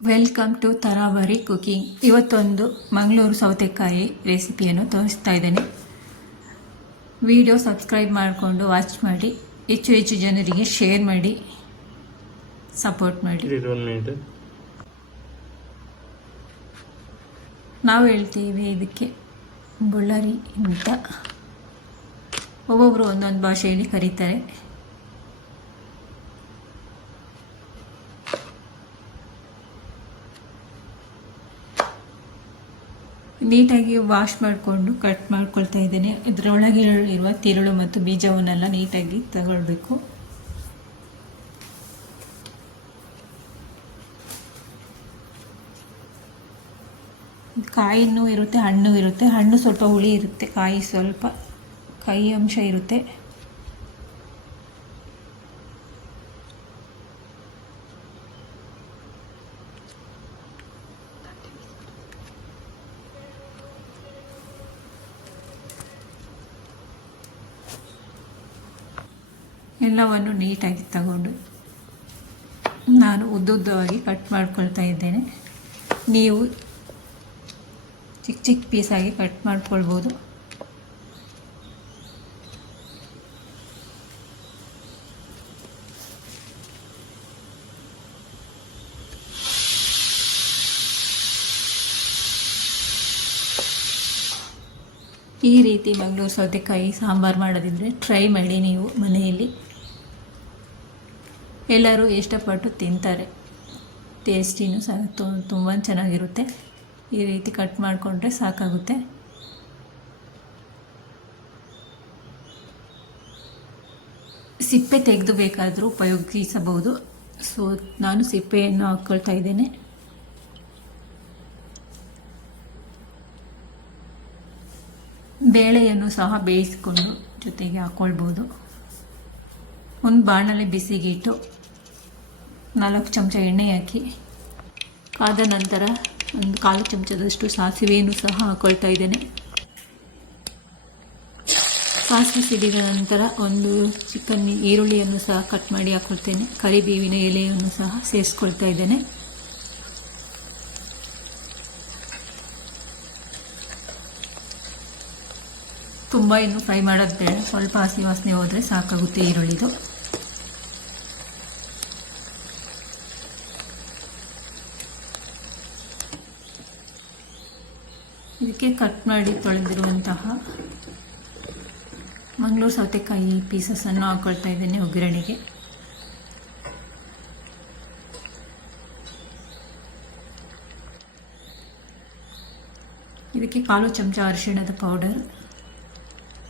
Welcome to ತರಾವರಿ cooking. ಇವತ್ತೊಂದು ಮಂಗಳೂರು ಸೌತೆಕಾಯಿ ರೆಸಿಪಿಯನ್ನು ತೋರಿಸ್ತಾ ಇದ್ದೇನೆ. ವಿಡಿಯೋ ಸಬ್ಸ್ಕ್ರೈಬ್ ಮಾಡಿಕೊಂಡು ವಾಚ್ ಮಾಡಿ, ಹೆಚ್ಚು ಜನರಿಗೆ ಶೇರ್ ಮಾಡಿ, ಸಪೋರ್ಟ್ ಮಾಡಿ. ನಾವು ಹೇಳ್ತೀವಿ ಇದಕ್ಕೆ ಬಳ್ಳಾರಿ ಅಂತ, ಒಬ್ಬೊಬ್ಬರು ಒಂದೊಂದು ಭಾಷೆಯಲ್ಲಿ ಕರೀತಾರೆ. ನೀಟಾಗಿ ವಾಶ್ ಮಾಡಿಕೊಂಡು ಕಟ್ ಮಾಡ್ಕೊಳ್ತಾ ಇದ್ದೇನೆ. ಇದರೊಳಗೆ ಇರುವ ತಿರುಳು ಮತ್ತು ಬೀಜವನ್ನೆಲ್ಲ ನೀಟಾಗಿ ತಗೊಳ್ಬೇಕು. ಕಾಯಿನೂ ಇರುತ್ತೆ, ಹಣ್ಣು ಇರುತ್ತೆ. ಹಣ್ಣು ಸ್ವಲ್ಪ ಹುಳಿ ಇರುತ್ತೆ, ಕಾಯಿ ಸ್ವಲ್ಪ ಕಹಿ ಅಂಶ ಇರುತ್ತೆ. ಎಲ್ಲವನ್ನು ನೀಟಾಗಿ ತಗೊಂಡು ನಾನು ಉದ್ದುದ್ದವಾಗಿ ಕಟ್ ಮಾಡ್ಕೊಳ್ತಾ ಇದ್ದೇನೆ. ನೀವು ಚಿಕ್ಕ ಚಿಕ್ಕ ಪೀಸಾಗಿ ಕಟ್ ಮಾಡ್ಕೊಳ್ಬೋದು. ಈ ರೀತಿ ಮಂಗಳೂರು ಸೌತೆಕಾಯಿ ಸಾಂಬಾರು ಮಾಡೋದಿದ್ರೆ ಟ್ರೈ ಮಾಡಿ ನೀವು ಮನೆಯಲ್ಲಿ. ಎಲ್ಲರೂ ಇಷ್ಟಪಟ್ಟು ತಿಂತಾರೆ. ಟೇಸ್ಟಿನೂ ಸಹ ತುಂಬ ಚೆನ್ನಾಗಿರುತ್ತೆ. ಈ ರೀತಿ ಕಟ್ ಮಾಡಿಕೊಂಡ್ರೆ ಸಾಕಾಗುತ್ತೆ. ಸಿಪ್ಪೆ ತೆಗೆದು ಬೇಕಾದರೂ ಉಪಯೋಗಿಸಬಹುದು. ಸೊ ನಾನು ಸಿಪ್ಪೆಯನ್ನು ಹಾಕ್ಕೊಳ್ತಾ ಇದ್ದೇನೆ. ಬೇಳೆಯನ್ನು ಸಹ ಬೇಯಿಸಿಕೊಂಡು ಜೊತೆಗೆ ಹಾಕ್ಕೊಳ್ಬೋದು. ಒಂದು ಬಾಣಲೆ ಬಿಸಿಗೆ ಇಟ್ಟು 4 ಚಮಚ ಎಣ್ಣೆ ಹಾಕಿ, ಕಾದ ನಂತರ ಒಂದು 1/4 ಚಮಚದಷ್ಟು ಸಾಸಿವೆಯನ್ನು ಸಹ ಹಾಕ್ಕೊಳ್ತಾ ಇದ್ದೇನೆ. ಸಾಸಿವೆ ಸಿಡಿದ ನಂತರ ಒಂದು ಚಿಕನ್ ಈರುಳ್ಳಿಯನ್ನು ಸಹ ಕಟ್ ಮಾಡಿ ಹಾಕ್ಕೊಳ್ತೇನೆ. ಕರಿಬೇವಿನ ಎಲೆಯನ್ನು ಸಹ ಸೇರಿಸ್ಕೊಳ್ತಾ ಇದ್ದೇನೆ. ತುಂಬ ಇನ್ನು ಫ್ರೈ ಮಾಡೋದು ಬೇಡ, ಸ್ವಲ್ಪ ಹಸಿ ವಾಸನೆ ಹೋದರೆ ಸಾಕಾಗುತ್ತೆ ಈರುಳ್ಳಿದು. ಇದಕ್ಕೆ ಕಟ್ ಮಾಡಿ ತೊಳೆದಿರುವಂತಹ ಮಂಗಳೂರು ಸೌತೆಕಾಯಿ ಪೀಸಸನ್ನು ಹಾಕ್ಕೊಳ್ತಾ ಇದ್ದೇನೆ ಒಗ್ಗರಣೆಗೆ. ಇದಕ್ಕೆ 1/4 ಚಮಚ ಅರಿಶಿಣದ ಪೌಡರ್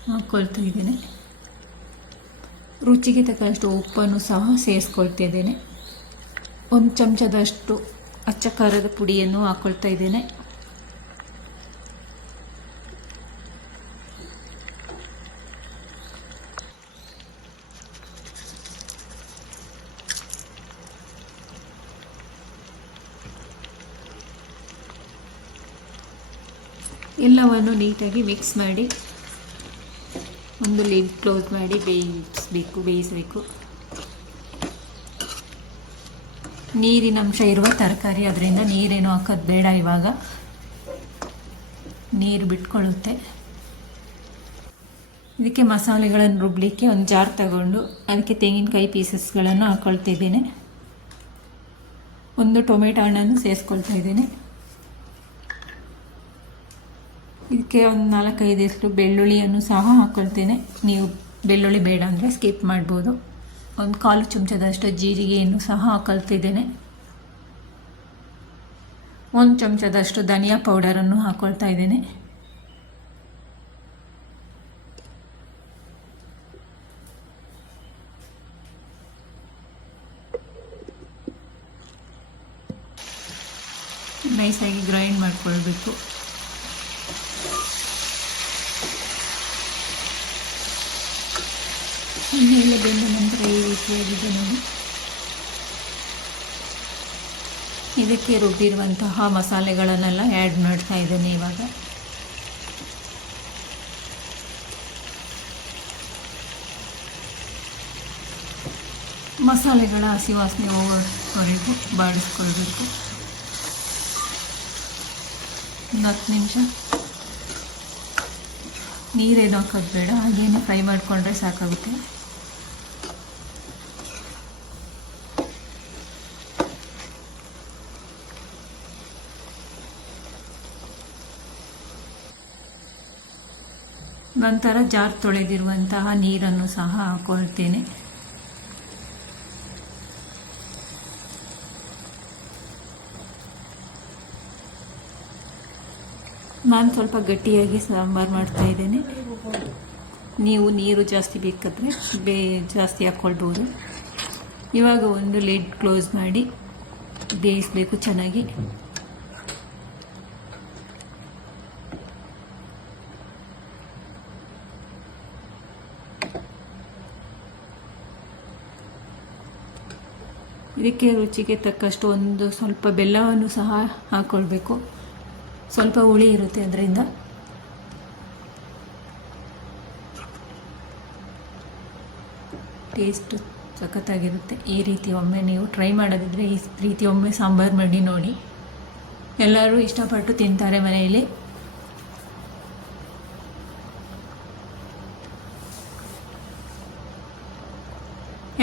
ಹಾಕ್ಕೊಳ್ತಾ ಇದ್ದೇನೆ. ರುಚಿಗೆ ತಕ್ಕಷ್ಟು ಉಪ್ಪನ್ನು ಸಹ ಸೇರಿಸ್ಕೊಳ್ತಾ ಇದ್ದೇನೆ. 1 ಚಮಚದಷ್ಟು ಅಚ್ಚ ಖಾರದ ಪುಡಿಯನ್ನು ಹಾಕ್ಕೊಳ್ತಾ ಇದ್ದೇನೆ. ಎಲ್ಲವನ್ನು ನೀಟಾಗಿ ಮಿಕ್ಸ್ ಮಾಡಿ ಒಂದು ಲಿಡ್ ಕ್ಲೋಸ್ ಮಾಡಿ ಬೇಯಿಸಬೇಕು. ನೀರಿನ ಅಂಶ ಇರುವ ತರಕಾರಿ, ಅದರಿಂದ ನೀರೇನು ಹಾಕೋದು ಬೇಡ. ಇವಾಗ ನೀರು ಬಿಟ್ಕೊಳ್ಳುತ್ತೆ. ಇದಕ್ಕೆ ಮಸಾಲೆಗಳನ್ನು ರುಬ್ಬಲಿಕ್ಕೆ ಒಂದು ಜಾರ್ ತಗೊಂಡು ಅದಕ್ಕೆ ತೆಂಗಿನಕಾಯಿ ಪೀಸಸ್ಗಳನ್ನು ಹಾಕ್ಕೊಳ್ತಿದ್ದೇನೆ. ಒಂದು ಟೊಮೆಟೊ ಹಣ್ಣನ್ನು ಸೇರಿಸ್ಕೊಳ್ತಾ ಇದ್ದೇನೆ. ಇದಕ್ಕೆ ಒಂದು 4-5 ಬೆಳ್ಳುಳ್ಳಿಯನ್ನು ಸಹ ಹಾಕ್ಕೊಳ್ತೇನೆ. ನೀವು ಬೆಳ್ಳುಳ್ಳಿ ಬೇಡ ಅಂದರೆ ಸ್ಕಿಪ್ ಮಾಡ್ಬೋದು. ಒಂದು 1/4 ಚಮಚದಷ್ಟು ಜೀರಿಗೆಯನ್ನು ಸಹ ಹಾಕ್ಕೊಳ್ತಿದ್ದೇನೆ. 1 ಚಮಚದಷ್ಟು ಧನಿಯಾ ಪೌಡರನ್ನು ಹಾಕ್ಕೊಳ್ತಾ ಇದ್ದೇನೆ. ನೈಸಾಗಿ ಗ್ರೈಂಡ್ ಮಾಡಿಕೊಳ್ಬೇಕು. ಎಣ್ಣೆಯೆಲ್ಲ ಬೆಂದ ನಂತರ ಈ ರೀತಿಯಾಗಿದೆ ನೋಡಿ. ಇದಕ್ಕೆ ರುಬ್ಬಿರುವಂತಹ ಮಸಾಲೆಗಳನ್ನೆಲ್ಲ ಆ್ಯಡ್ ಮಾಡ್ತಾ ಇದ್ದೇನೆ ಇವಾಗ. ಮಸಾಲೆಗಳ ಹಸಿ ವಾಸನೆ ಹೋಗೋವರೆಗೂ ಬಾಡಿಸ್ಕೊಳ್ಬೇಕು. ಒಂದು 10 ನಿಮಿಷ ನೀರೇನು ಹಾಕೋದು ಬೇಡ, ಹಾಗೇನೆ ಫ್ರೈ ಮಾಡಿಕೊಂಡ್ರೆ ಸಾಕಾಗುತ್ತೆ. ನಂತರ ಜಾರ್ ತೊಳೆದಿರುವಂತಹ ನೀರನ್ನು ಸಹ ಹಾಕೊಳ್ತೇನೆ. ನಾನು ಸ್ವಲ್ಪ ಗಟ್ಟಿಯಾಗಿ ಸಾಂಬಾರು ಮಾಡ್ತಾ ಇದ್ದೇನೆ. ನೀವು ನೀರು ಜಾಸ್ತಿ ಬೇಕಾದರೆ ಜಾಸ್ತಿ ಹಾಕ್ಕೊಳ್ಬೋದು. ಇವಾಗ ಒಂದು ಲಿಡ್ ಕ್ಲೋಸ್ ಮಾಡಿ ಬೇಯಿಸಬೇಕು ಚೆನ್ನಾಗಿ. ಇದಕ್ಕೆ ರುಚಿಗೆ ತಕ್ಕಷ್ಟು ಒಂದು ಸ್ವಲ್ಪ ಬೆಲ್ಲವನ್ನು ಸಹ ಹಾಕ್ಕೊಳ್ಬೇಕು. ಸ್ವಲ್ಪ ಹುಳಿ ಇರುತ್ತೆ ಅದರಿಂದ. ಟೇಸ್ಟ್ ಸಖತ್ತಾಗಿರುತ್ತೆ. ಈ ರೀತಿ ಒಮ್ಮೆ ನೀವು ಟ್ರೈ ಮಾಡೋದಿದ್ರೆ ಈ ರೀತಿ ಒಮ್ಮೆ ಸಾಂಬಾರು ಮಾಡಿ ನೋಡಿ. ಎಲ್ಲರೂ ಇಷ್ಟಪಟ್ಟು ತಿಂತಾರೆ ಮನೆಯಲ್ಲಿ.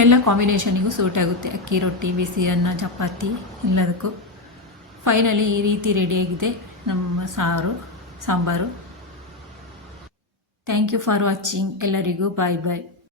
ಎಲ್ಲ ಕಾಂಬಿನೇಷನಿಗೂ ಸೂಟ್ ಆಗುತ್ತೆ. ಅಕ್ಕಿ ರೊಟ್ಟಿ, ಬಿಸಿ ಅನ್ನ, ಚಪಾತಿ ಎಲ್ಲದಕ್ಕೂ. ಫೈನಲಿ ಈ ರೀತಿ ರೆಡಿಯಾಗಿದೆ ನಮ್ಮ sambar. Thank you for watching. ಎಲ್ಲರಿಗೂ ಬಾಯ್ ಬಾಯ್.